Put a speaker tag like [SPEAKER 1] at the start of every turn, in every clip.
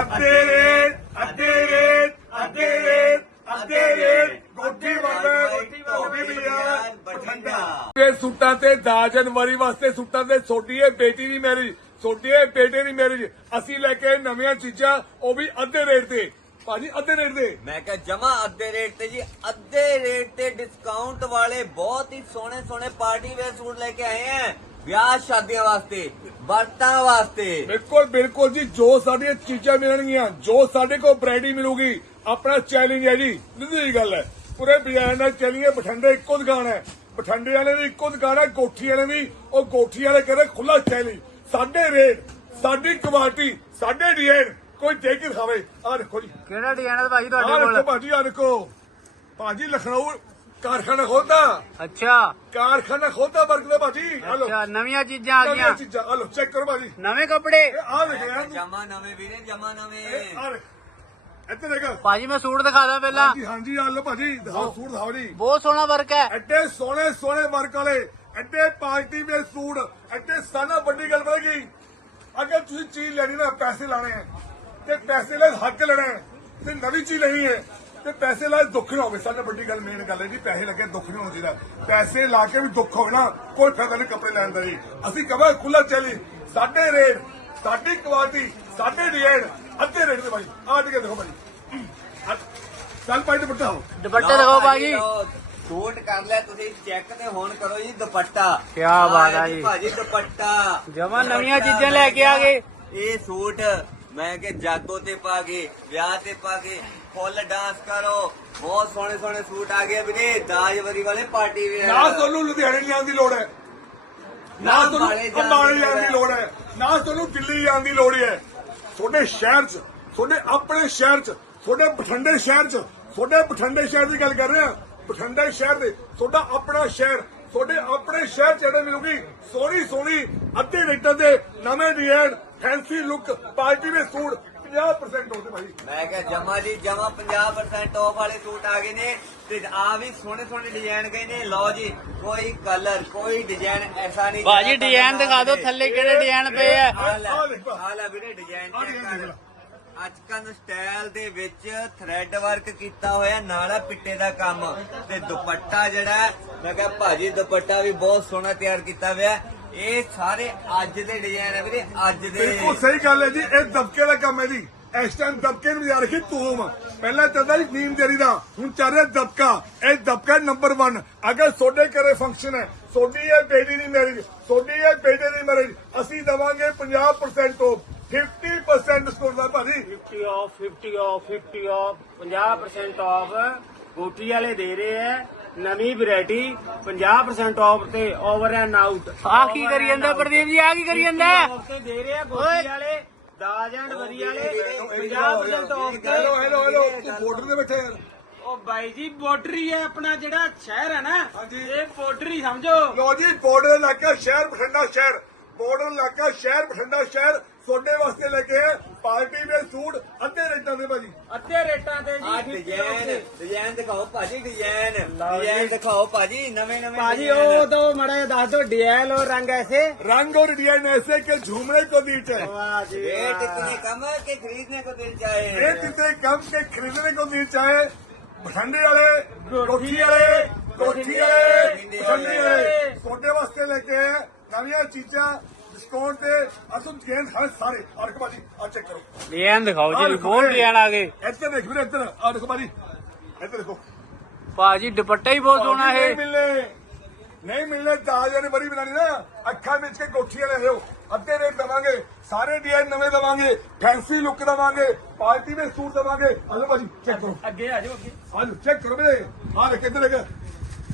[SPEAKER 1] ਅੱਧੇ ਰੇਟ ਅੱਧੇ ਰੇਟ ਅੱਧੇ ਰੇਟ ਅੱਧੇ ਰੇਟ ਗੋਠੀ ਵਾਲਾ ਗੋਠੀ ਵਾਲਾ ਬਾਜ਼ਾਰ ਬਠਿੰਡਾ। ਇਹ ਸੂਟਾਂ ਤੇ 10 ਜਨਵਰੀ ਵਾਸਤੇ ਸੂਟਾਂ ਤੇ ਛੋਟੀ ਹੈ ਬੇਟੀ ਦੀ ਮੈਰਿਜ ਛੋਟੀ ਹੈ ਬੇਟੇ ਦੀ ਮੈਰਿਜ ਅਸੀਂ ਲੈ ਕੇ ਆਏ ਨਵੀਆਂ ਚੀਜ਼ਾਂ ਉਹ ਵੀ ਅੱਧੇ ਰੇਟ ਤੇ। ਭਾਜੀ ਅੱਧੇ ਰੇਟ ਤੇ?
[SPEAKER 2] ਮੈਂ ਕਿਹਾ ਜਮਾ ਅੱਧੇ ਰੇਟ ਤੇ ਜੀ ਅੱਧੇ ਰੇਟ ਤੇ ਡਿਸਕਾਊਂਟ ਵਾਲੇ ਬਹੁਤ ਹੀ ਸੋਹਣੇ ਸੋਹਣੇ ਪਾਰਟੀ ਵੇਅਰ ਸੂਟ ਲੈ ਕੇ ਆਏ ਆ। ਵਿਆਹ ਸ਼ਾਦੀਆਂ ਵਾਸਤੇ ਵਰਤਾਂ ਵਾਸਤੇ।
[SPEAKER 1] ਬਿਲਕੁਲ ਬਿਲਕੁਲ ਜੀ ਜੋ ਸਾਡੀਆਂ ਚੀਜ਼ਾਂ ਮਿਲਣਗੀਆਂ ਜੋ ਸਾਡੇ ਕੋਲ ਵੈਰਾਈਟੀ ਮਿਲੂਗੀ ਆਪਣਾ ਚੈਲੰਜ ਹੈ ਜੀ। ਸਿੱਧੀ ਗੱਲ ਹੈ ਪੂਰੇ ਬਾਜ਼ਾਰ ਨਾਲ ਚੱਲੀਏ ਬਠਿੰਡੇ ਇੱਕੋ ਦੁਕਾਨ ਹੈ। ਬਠਿੰਡੇ ਵਾਲੇ ਦੀ ਇੱਕੋ ਦੁਕਾਨ ਹੈ ਕੋਠੀ ਵਾਲੇ ਦੀ ਉਹ ਕੋਠੀ ਵਾਲੇ ਕਹਿੰਦੇ ਖੁੱਲਾ ਚੈਲੰਜ ਸਾਡੇ ਰੇਟ ਸਾਡੀ ਕੁਆਲਿਟੀ ਸਾਡੇ ਡਿਜ਼ਾਈਨ ਕੋਈ ਦੇ ਕੇ ਦਿਖਾਵੇ। ਆਹ ਦੇਖੋ ਜੀ।
[SPEAKER 3] ਕਿਹੜਾ ਡਿਜ਼ਾਈਨ ਹੈ ਭਾਜੀ ਤੁਹਾਡੇ
[SPEAKER 1] ਦੇਖੋ
[SPEAKER 3] ਕੋਲ?
[SPEAKER 1] ਭਾਜੀ ਆਹ ਦੇਖੋ। ਭਾਜੀ ਲਖਨਊ ਕਾਰਖਾਨਾ ਖੋਲਦਾ।
[SPEAKER 3] ਅੱਛਾ।
[SPEAKER 1] ਕਾਰਖਾਨਾ ਖੋਲਦਾ ਵਰਗ ਦਾ ਭਾਜੀ। ਲਓ।
[SPEAKER 3] ਅੱਛਾ ਨਵੀਆਂ ਚੀਜ਼ਾਂ ਆ
[SPEAKER 1] ਨਵੀਆਂ
[SPEAKER 3] ਗਈਆਂ।
[SPEAKER 1] ਚੀਜ਼ਾਂ। ਲਓ ਚੈੱਕ ਕਰੋ ਭਾਜੀ।
[SPEAKER 3] ਨਵੇਂ ਕੱਪੜੇ।
[SPEAKER 1] ਇਹ ਆਹ ਦੇਖਿਆ
[SPEAKER 2] ਜਮਾ ਨਵੇਂ ਵੀਰੇ ਜਮਾ ਨਵੇਂ।
[SPEAKER 1] ਆ ਦੇਖ ਇੱਥੇ ਦੇਖ।
[SPEAKER 3] ਭਾਜੀ ਮੈਂ ਸੂਟ ਦਿਖਾਦਾ ਪਹਿਲਾਂ।
[SPEAKER 1] ਹਾਂਜੀ ਹਾਂਜੀ ਆ ਲਓ ਭਾਜੀ। ਦਿਖਾਓ ਸੂਟ ਦਿਖਾਓ ਜੀ।
[SPEAKER 3] ਬਹੁਤ ਸੋਹਣਾ ਵਰਕ ਹੈ।
[SPEAKER 1] ਐਡੇ ਸੋਹਣੇ ਸੋਹਣੇ ਵਰਕ ਵਾਲੇ ਐਡੇ ਪਾਰਟੀ ਵੇ ਸੂਟ ਐਡੇ ਸਾਨਾ ਵੱਡੀ ਗੱਲ ਪਤਾ ਕੀ? ਅਗਰ ਤੁਸੀਂ ਚੀਜ਼ ਲੈਣੀ ਨਾ ਪੈਸੇ ਲਾਣੇ ਆ ਤੇ ਪੈਸੇ ਲੈ ਹੱਕ ਲੈਣਾ ਹੈ। ਤੇ ਨਵੀਂ ਚੀਜ਼ ਲੈਣੀ ਹੈ। ਤੇ ਪੈਸੇ ਲਾਏ ਦੁੱਖ ਨਾ ਹੋਵੇ। ਸਾਡਾ ਵੱਡੀ ਗੱਲ ਮੇਨ ਗੱਲ ਹੈ ਜੀ ਪੈਸੇ ਲੱਗੇ ਦੁੱਖ ਨਹੀਂ ਹੋਣਾ ਚਾਹੀਦਾ। ਪੈਸੇ ਲਾ ਕੇ ਵੀ ਦੁੱਖ ਹੋਵੇ ਨਾ ਕੋਈ ਫਾਇਦਾ ਨਹੀਂ ਕੱਪੜੇ ਲੈਣ ਦਾ ਜੀ। ਅਸੀਂ ਕਹਾਂ ਖੁੱਲਾ ਚੱਲੀ ਸਾਡੇ ਰੇਟ ਸਾਡੀ ਕੁਆਲਿਟੀ ਸਾਡੇ ਡਿਜ਼ਾਈਨ ਅੱਧੇ ਰੇਟ ਦੇ ਭਾਈ ਆਹ ਟਿਕੇ ਦੇਖੋ ਭਾਈ। ਚੱਲ ਭਾਈ ਦੁਪੱਟਾ ਹੋ
[SPEAKER 3] ਦੁਪੱਟੇ ਦਿਖਾਓ
[SPEAKER 2] ਭਾਜੀ, ਕਰ ਲਿਆ ਤੁਸੀਂ ਚੈੱਕ ਤੇ ਹੁਣ ਕਰੋ ਜੀ ਦੁਪੱਟਾ।
[SPEAKER 3] ਕਿਆ
[SPEAKER 2] ਆਹ
[SPEAKER 3] ਬਾਤ
[SPEAKER 2] ਹੈ
[SPEAKER 3] ਆ
[SPEAKER 2] ਜੀ। ਭਾਜੀ ਦੁਪੱਟਾ।
[SPEAKER 3] ਜਮਾਂ ਨਵੀਆਂ ਚੀਜ਼ਾਂ ਲੈ ਕੇ ਆ ਗਏ।
[SPEAKER 2] ਇਹ ਸੂਟ ਮੈਂ ਕਿ ਜਾਗੋ ਤੇ ਪਾ ਕੇ ਵਿਆਹ ਤੇ ਪਾ ਕੇ ਫੁੱਲ ਡਾਂਸ ਕਰੋ। ਬਹੁਤ ਸੋਹਣੇ ਸੋਹਣੇ ਸੂਟ ਆ ਗਏ ਵੀਰੇ। ਦਾਜਵਰੀ ਵਾਲੇ ਪਾਰਟੀ ਵੇਅਰ।
[SPEAKER 1] ਨਾ ਤੁਹਾਨੂੰ ਲੁਧਿਆਣੇ ਜਾਣ ਦੀ ਲੋੜ ਹੈ। ਨਾ ਤੁਹਾਨੂੰ
[SPEAKER 2] ਅੰਬਾਲੇ ਜਾਣ ਦੀ
[SPEAKER 1] ਲੋੜ ਹੈ। ਨਾ ਤੁਹਾਨੂੰ ਦਿੱਲੀ ਜਾਣ ਦੀ ਲੋੜ ਹੈ। ਤੁਹਾਡੇ ਸ਼ਹਿਰ 'ਚ ਤੁਹਾਡੇ ਆਪਣੇ ਸ਼ਹਿਰ 'ਚ ਤੁਹਾਡੇ ਬਠਿੰਡੇ ਸ਼ਹਿਰ 'ਚ ਤੁਹਾਡੇ ਬਠਿੰਡੇ ਸ਼ਹਿਰ ਦੀ ਗੱਲ ਕਰ ਰਹੇ ਹਾਂ। ਬਠਿੰਡੇ ਸ਼ਹਿਰ ਦੇ ਤੁਹਾਡਾ ਆਪਣਾ ਸ਼ਹਿਰ ਤੁਹਾਡੇ ਆਪਣੇ ਸ਼ਹਿਰ 'ਚ ਜਿਹੜੇ ਮਿਲੂਗੀ ਸੋਹਣੀ ਸੋਹਣੀ ਅੱਧੇ ਰੇਟਾਂ ਦੇ ਨਵੇਂ ਡਿਜ਼ਾਈਨ ਫੈਂਸੀ ਲੁੱਕ ਪਾਰਟੀ ਦੇ ਸੂਟ 50% ਹੋਤੇ ਭਾਈ।
[SPEAKER 2] ਮੈਂ ਕਿਹਾ ਜਮਾ ਜੀ ਜਮਾ 50% ਆਫ ਵਾਲੇ ਸੂਟ ਆ ਗਏ ਨੇ ਤੇ ਆ ਵੀ ਸੋਹਣੇ ਸੋਹਣੇ ਡਿਜ਼ਾਈਨ ਗਏ ਨੇ। ਲਓ ਜੀ ਕੋਈ ਕਲਰ ਕੋਈ ਡਿਜ਼ਾਈਨ ਐਸਾ ਨਹੀਂ
[SPEAKER 3] ਭਾਜੀ ਡਿਜ਼ਾਈਨ ਦਿਖਾ ਦਿਓ। ਥੱਲੇ ਕਿਹੜੇ ਡਿਜ਼ਾਈਨ ਪਏ ਆ?
[SPEAKER 2] ਆ ਲੈ ਵੀਰੇ ਡਿਜ਼ਾਈਨ ਚੈੱਕ ਕਰ। ਅੱਜ ਕੱਲ ਸਟਾਈਲ ਦੇ ਵਿੱਚ ਥ੍ਰੈਡ ਵਰਕ ਕੀਤਾ ਹੋਇਆ ਨਾਲ ਆ ਪਿੱਟੇ ਦਾ ਕੰਮ। ਤੇ ਦੁਪੱਟਾ ਜਿਹੜਾ ਮੈਂ ਕਿਹਾ ਭਾਜੀ ਦੁਪੱਟਾ ਵੀ ਬਹੁਤ ਸੋਹਣਾ ਤਿਆਰ ਕੀਤਾ ਹੋਇਆ। ਇਹ ਸਾਰੇ ਅੱਜ ਦੇ ਡਿਜ਼ਾਈਨ ਹੈ ਵੀਰੇ ਅੱਜ ਦੇ।
[SPEAKER 1] ਬਿਲਕੁਲ ਸਹੀ ਗੱਲ ਹੈ ਜੀ ਇਹ ਦਬਕੇ ਦਾ ਕੰਮ ਹੈ ਜੀ। ਇਸ ਟਾਈਮ ਦਬਕੇ ਨੂੰ ਯਾਰ ਰੱਖੀ ਤੂਮ ਪਹਿਲਾਂ ਚੱਲਦਾ ਸੀ ਨੀਮ ਜਰੀ ਦਾ ਹੁਣ ਚੱਲ ਰਿਹਾ ਦਬਕਾ। ਇਹ ਦਬਕਾ ਨੰਬਰ 1 ਅਗਰ ਤੁਹਾਡੇ ਘਰੇ ਫੰਕਸ਼ਨ ਹੈ ਤੁਹਾਡੀ ਹੈ ਬੇਟੀ ਦੀ ਮੈਰਿਜ ਤੁਹਾਡੀ ਹੈ ਬੇਟੇ ਦੀ ਮੈਰਿਜ ਅਸੀਂ ਦਵਾਂਗੇ 50% ਤੋਂ 50% ਡਿਸਕਾਊਂਟ ਦਾ ਭਾਜੀ।
[SPEAKER 4] 50 ਆਫ 50 ਆਫ 50 ਆਫ 50% ਆਫ ਕੋਠੀ ਵਾਲੇ ਦੇ ਰਹੇ ਹੈ। ਨਵੀਂ ਵੈਰਾਈਟੀ 50% ਆਫ ਤੇ ਓਵਰ ਐਂਡ ਆਊਟ
[SPEAKER 3] ਆ ਕੀ ਕਰੀ ਜਾਂਦਾ ਪ੍ਰਦੀਪ ਜੀ ਆ ਕੀ ਕਰੀ ਜਾਂਦਾ?
[SPEAKER 4] ਤੇ ਦੇ ਰਹੇ ਆ ਕੋਠੀ ਵਾਲੇ ਦਾਜ ਐਂਡ ਵਰੀ ਵਾਲੇ 50% ਆਫ ਤੇ
[SPEAKER 1] ਹੈਲੋ ਹੈਲੋ ਹੈਲੋ ਤੂੰ ਬੋਰਡਰ ਦੇ ਬੈਠੇ ਯਾਰ।
[SPEAKER 4] ਉਹ ਬਾਈ ਜੀ ਬਾਰਡਰ ਹੀ ਹੈ ਆਪਣਾ ਜਿਹੜਾ ਸ਼ਹਿਰ ਹੈ ਨਾ। ਇਹ ਬਾਰਡਰ ਸਮਝੋ।
[SPEAKER 1] ਲੋ ਜੀ ਬਾਰਡਰ ਇਲਾਕਾ ਸ਼ਹਿਰ ਬਠਿੰਡਾ ਸ਼ਹਿਰ। ਬਾਰਡਰ ਇਲਾਕਾ ਸ਼ਹਿਰ ਬਠਿੰਡਾ ਸ਼ਹਿਰ। ਤੁਹਾਡੇ ਵਾਸਤੇ ਲੈ ਕੇ ਆਏ ਪਾਰਟੀ ਦੇ ਸੂਟ ਅੱਧੇ ਰੇਟਾਂ ਦੇ ਭਾਜੀ
[SPEAKER 4] ਅੱਧੇ ਰੇਟਾਂ ਤੇ
[SPEAKER 2] ਆ
[SPEAKER 4] ਜੀ 50
[SPEAKER 2] ਡਿਜ਼ਾਈਨ ਡਿਜ਼ਾਈਨ ਦਿਖਾਓ ਭਾਜੀ ਡਿਜ਼ਾਈਨ ਡਿਜ਼ਾਈਨ ਦਿਖਾਓ ਭਾਜੀ ਨਵੇਂ ਨਵੇਂ
[SPEAKER 4] ਭਾਜੀ ਉਹ ਤਾਂ ਮੜਾ ਦੱਸ ਦੋ ਡੀਐਲ और रंग ऐसे
[SPEAKER 1] रंग और डिजाइन ऐसे के झूमने को नीच है
[SPEAKER 4] वाह जी
[SPEAKER 2] रेट
[SPEAKER 4] वाह।
[SPEAKER 2] इतने कम है कि खरीदने को दिल चाहे
[SPEAKER 1] रेट इतने कम के खरीदने को नीच है ਬਠੰਡੇ ਵਾਲੇ ਕੋਠੀ ਵਾਲੇ ਕੋਠੀ ਵਾਲੇ ਬਠੰਡੇ ਵਾਲੇ ਤੁਹਾਡੇ ਵਾਸਤੇ ਲੈ ਕੇ ਆਏ ਨਵੀਆਂ ਚੀਜ਼ਾਂ ਡਿਸਕਾਊਂਟ ਤੇ ਅਸਲ ਗੇਨ ਹਰ ਸਾਰੇ। ਆਹ ਦੇਖੋ ਭਾਜੀ ਆ ਚੈੱਕ ਕਰੋ।
[SPEAKER 3] ਡਿਜ਼ਾਈਨ ਦਿਖਾਓ
[SPEAKER 1] ਆਹ
[SPEAKER 3] ਜੀ
[SPEAKER 1] ਦੇਖੋ
[SPEAKER 3] ਬਹੁਤ
[SPEAKER 1] ਵੀਰੇ।
[SPEAKER 3] ਡਿਜ਼ਾਈਨ ਆ ਗਏ
[SPEAKER 1] ਇੱਧਰ ਦੇਖ ਵੀਰੇ ਇੱਧਰ। ਆ ਦੇਖੋ ਭਾਜੀ ਇੱਧਰ ਦੇਖੋ।
[SPEAKER 3] ਭਾਜੀ ਦੁਪੱਟਾ ਹੀ ਬਹੁਤ ਸੋਹਣਾ
[SPEAKER 1] ਨਹੀਂ
[SPEAKER 3] ਹੈ
[SPEAKER 1] ਮਿਲਨੇ ਨਹੀਂ ਮਿਲਨੇ ਦਾਜ ਵਾਲੀ ਬੜੀ ਬਣਾਣੀ ਨਾ। ਅੱਖਾਂ ਵਿੱਚ ਕੇ ਕੋਠੀ ਵਾਲੇ ਹੋ ਅੱਧੇ ਰੇਟ ਦਵਾਂਗੇ ਸਾਰੇ ਡਿਜ਼ਾਈਨ ਨਵੇਂ ਦਵਾਂਗੇ ਫੈਂਸੀ ਲੁੱਕ ਦਵਾਂਗੇ ਪਾਰਟੀ ਵਿੱਚ ਸੂਟ ਦਵਾਂਗੇ। ਆਲੋ ਭਾਜੀ ਚੈੱਕ ਕਰੋ।
[SPEAKER 4] ਅੱਗੇ ਆ ਜਾਓ ਅੱਗੇ।
[SPEAKER 1] ਆਲੋ ਚੈੱਕ ਕਰੋ ਵੀਰੇ। ਆ ਦੇਖ ਇੱਧਰ ਦੇਖ।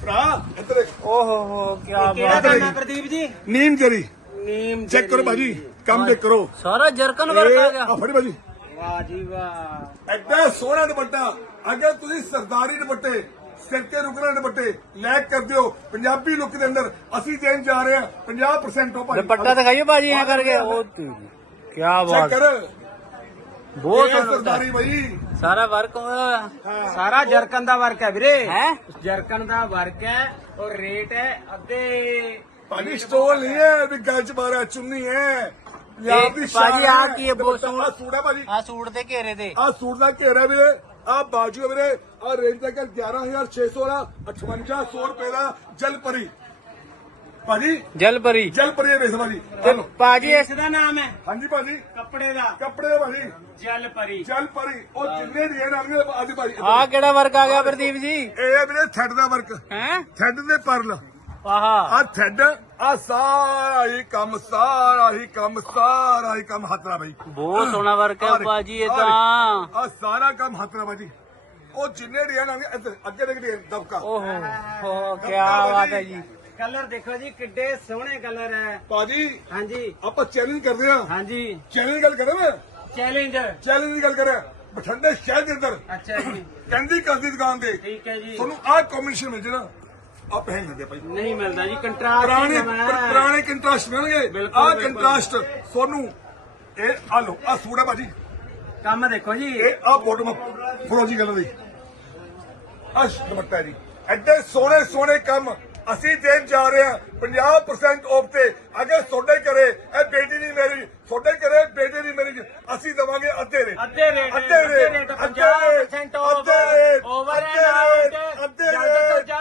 [SPEAKER 1] ਭਰਾ ਇੱਧਰ ਦੇਖ।
[SPEAKER 3] ਓਹੋ ਹੋ ਕੀ
[SPEAKER 4] ਕਿਹੜਾ
[SPEAKER 3] ਬਾਤ ਹੈ
[SPEAKER 4] ਹੈ ਪ੍ਰਦੀਪ ਜੀ?
[SPEAKER 1] ਨੀਮ ਜਰੀ।
[SPEAKER 4] ਨੀਮ
[SPEAKER 1] ਚੈੱਕ ਕਰੋ ਭਾਜੀ ਕੰਮ ਦੇਖ ਕਰੋ।
[SPEAKER 3] ਸਾਰਾ ਜਰਕਨ ਵਰਕ ਆ ਗਿਆ।
[SPEAKER 1] ਆ ਫੜੀ ਭਾਜੀ।
[SPEAKER 4] ਵਾਹ ਜੀ ਵਾਹ।
[SPEAKER 1] ਐਡਾ ਸੋਹਣਾ ਦੁਪੱਟਾ। ਅਗਰ ਤੁਸੀਂ ਸਰਦਾਰੀ ਦੁਪੱਟੇ ਸਿਰ ਤੇ ਰੁਕਣਾ ਦੁਪੱਟੇ ਲੈ ਕੇ ਕਰਦੇ ਹੋ ਪੰਜਾਬੀ ਲੁੱਕ ਦੇ ਅੰਦਰ ਅਸੀਂ ਦੇਣ ਜਾ ਰਹੇ ਹਾਂ 50% ਹੋ ਭਾਜੀ।
[SPEAKER 3] ਦੁਪੱਟਾ ਦਿਖਾਈਓ ਭਾਜੀ ਐ ਕਰਕੇ। ਉਹ ਕੀ
[SPEAKER 1] ਚੈੱਕ
[SPEAKER 3] ਬਾਤ।
[SPEAKER 1] ਕਰ।
[SPEAKER 3] ਬਹੁਤ
[SPEAKER 1] ਸਰਦਾਰੀ ਭਾਈ
[SPEAKER 3] ਸਾਰਾ ਵਰਕ
[SPEAKER 4] ਸਾਰਾ ਜਰਕਨ ਦਾ ਵਰਕ ਹੈ ਵੀਰੇ।
[SPEAKER 3] ਹੈ?
[SPEAKER 4] ਜਰਕਨ ਦਾ ਵਰਕ ਹੈ ਔਰ ਰੇਟ ਹੈ ਅੱਧੇ
[SPEAKER 1] ਭਾਜੀ ਸਟੋਲ ਨਹੀਂ ਹੈ ਵੀ ਗੱਜ ਬਾਰਾ ਚੁੰਨੀ ਹੈ। ਪੰਜਾਬ ਦੀ
[SPEAKER 3] ਭਾਜੀ,
[SPEAKER 1] ਸ਼ਾਨ
[SPEAKER 3] ਆਹ ਕੀ ਹੈ,
[SPEAKER 1] ਦੁਪੱਟਾ, ਆਹ ਸੂਟ ਹੈ ਭਾਜੀ।
[SPEAKER 3] ਆ ਸੂਟ ਦੇ ਘੇਰੇ ਤੇ
[SPEAKER 1] ਆ ਸੂਟ ਦਾ ਘੇਰਾ ਵੀਰੇ ਆ ਬਾਜੂ ਵੀਰੇ ਆ ਰੇਂਜ ਤੱਕ 11600 ਦਾ 5800 ਰੁਪਏ ਦਾ ਜਲਪਰੀ। ਭਾਜੀ
[SPEAKER 3] ਜਲਪਰੀ।
[SPEAKER 1] ਜਲਪਰੀ ਵੇਸ ਭਾਜੀ
[SPEAKER 3] ਭਾਜੀ
[SPEAKER 4] ਇਸ ਦਾ ਨਾਮ ਹੈ?
[SPEAKER 1] ਹਾਂਜੀ ਭਾਜੀ।
[SPEAKER 4] ਕੱਪੜੇ ਦਾ।
[SPEAKER 1] ਕੱਪੜੇ ਦਾ ਭਾਜੀ।
[SPEAKER 4] ਜਲ ਪਰੀ
[SPEAKER 1] ਜਲਪਰੀ। ਉਹ ਜਿੰਨੇ ਡਿਜ਼ਾਈਨ ਆਣਗੇ ਅੱਜ ਭਾਜੀ।
[SPEAKER 3] ਆ ਕਿਹੜਾ ਵਰਕ ਆ ਗਿਆ ਪ੍ਰਦੀਪ ਜੀ?
[SPEAKER 1] ਇਹ ਵੀਰੇ ਥੈਡ ਦਾ ਵਰਕ
[SPEAKER 3] ਹੈ?
[SPEAKER 1] ਥੈਡ ਦੇ ਪਰਲ।
[SPEAKER 3] ਆਹਾ।
[SPEAKER 1] ਆ ਥੈਡ ਆ ਸਾਰਾ ਹੀ ਕੰਮ ਸਾਰਾ ਹੀ ਕੰਮ ਸਾਰਾ ਹੀ ਕੰਮ ਹੱਥ ਨਾਲ ਭਾਈ
[SPEAKER 3] ਬਹੁਤ ਸੋਹਣਾ ਵਰਕ ਹੈ ਭਾਜੀ ਇਹ ਤਾਂ।
[SPEAKER 1] ਆਹ ਸਾਰਾ ਕੰਮ ਹੱਥ ਨਾਲ ਭਾਜੀ ਉਹ ਜਿੰਨੇ ਡਿਜ਼ਾਈਨ ਆਣਗੇ ਇੱਧਰ ਅੱਗੇ ਦੇਖ ਡਿਜ਼ਾਈਨ ਦਬਕਾ।
[SPEAKER 3] ਓਹੋ ਹੋ ਕੀ ਬਾਤ ਹੈ ਜੀ।
[SPEAKER 4] ਕਲਰ ਦੇਖੋ ਜੀ ਕਿੱਡੇ ਸੋਹਣੇ ਕਲਰ ਹੈ।
[SPEAKER 1] ਭਾਜੀ
[SPEAKER 4] ਹਾਂਜੀ।
[SPEAKER 1] ਆਪਾਂ ਚੈਲੰਜ ਕਰਦੇ ਆ
[SPEAKER 4] ਹਾਂਜੀ।
[SPEAKER 1] ਚੈਲੰਜ ਦੀ ਗੱਲ ਕਰਾਂ ਮੈਂ?
[SPEAKER 4] ਚੈਲੰਜ
[SPEAKER 1] ਚੈਲੰਜ ਦੀ ਗੱਲ ਕਰਾਂ। ਬਠਿੰਡੇ ਸ਼ਹਿਰ ਦੇ ਅੰਦਰ।
[SPEAKER 4] ਅੱਛਾ ਜੀ।
[SPEAKER 1] ਕਹਿੰਦੀ ਕੰਦੀ ਦੁਕਾਨ ਤੇ।
[SPEAKER 4] ਠੀਕ ਹੈ ਜੀ।
[SPEAKER 1] ਤੁਹਾਨੂੰ ਆਹ ਕੰਬੀਨੇਸ਼ਨ ਮਿਲ ਜਾਣਾ ਆਪੇ ਹਿੱਲਣਗੇ ਭਾਈ।
[SPEAKER 4] ਨਹੀਂ ਮਿਲਦਾ ਜੀ ਕੰਟਰਾਸਟ
[SPEAKER 1] ਪੁਰਾਣੇ ਪੁਰਾਣੇ ਕੰਟਰਾਸਟ ਮਿਲਣਗੇ।
[SPEAKER 4] ਆ
[SPEAKER 1] ਕੰਟਰਾਸਟ ਤੁਹਾਨੂੰ ਇਹ ਆ ਲੋ ਆ ਸੂਟ ਹੈ ਭਾਜੀ।
[SPEAKER 4] ਕੰਮ ਦੇਖੋ ਜੀ।
[SPEAKER 1] ਇਹ ਆ ਬੋਟਮ ਫਰੋਜੀ ਗੱਲ ਦੀ ਅਸ਼ ਦੁਪੱਟਾ ਜੀ। ਐਡੇ ਸੋਹਣੇ ਸੋਹਣੇ ਕੰਮ ਅਸੀਂ ਦੇਣ ਜਾ ਰਹੇ ਹਾਂ। 50% ਆਫ ਤੇ ਅਗਰ ਤੁਹਾਡੇ ਘਰੇ ਇਹ ਬੇਟੀ ਨਹੀਂ ਮੇਰੀ ਤੁਹਾਡੇ ਘਰੇ ਬੇਟੀ ਨਹੀਂ ਮੇਰੀ ਅਸੀਂ ਦਵਾਂਗੇ ਅੱਧੇ ਰੇਟ
[SPEAKER 4] ਅੱਧੇ ਰੇਟ
[SPEAKER 1] ਅੱਧੇ
[SPEAKER 4] ਅੱਧੇ 50%
[SPEAKER 1] off, over
[SPEAKER 4] and out, ਜਲਦ ਤੋਂ ਜਲਦ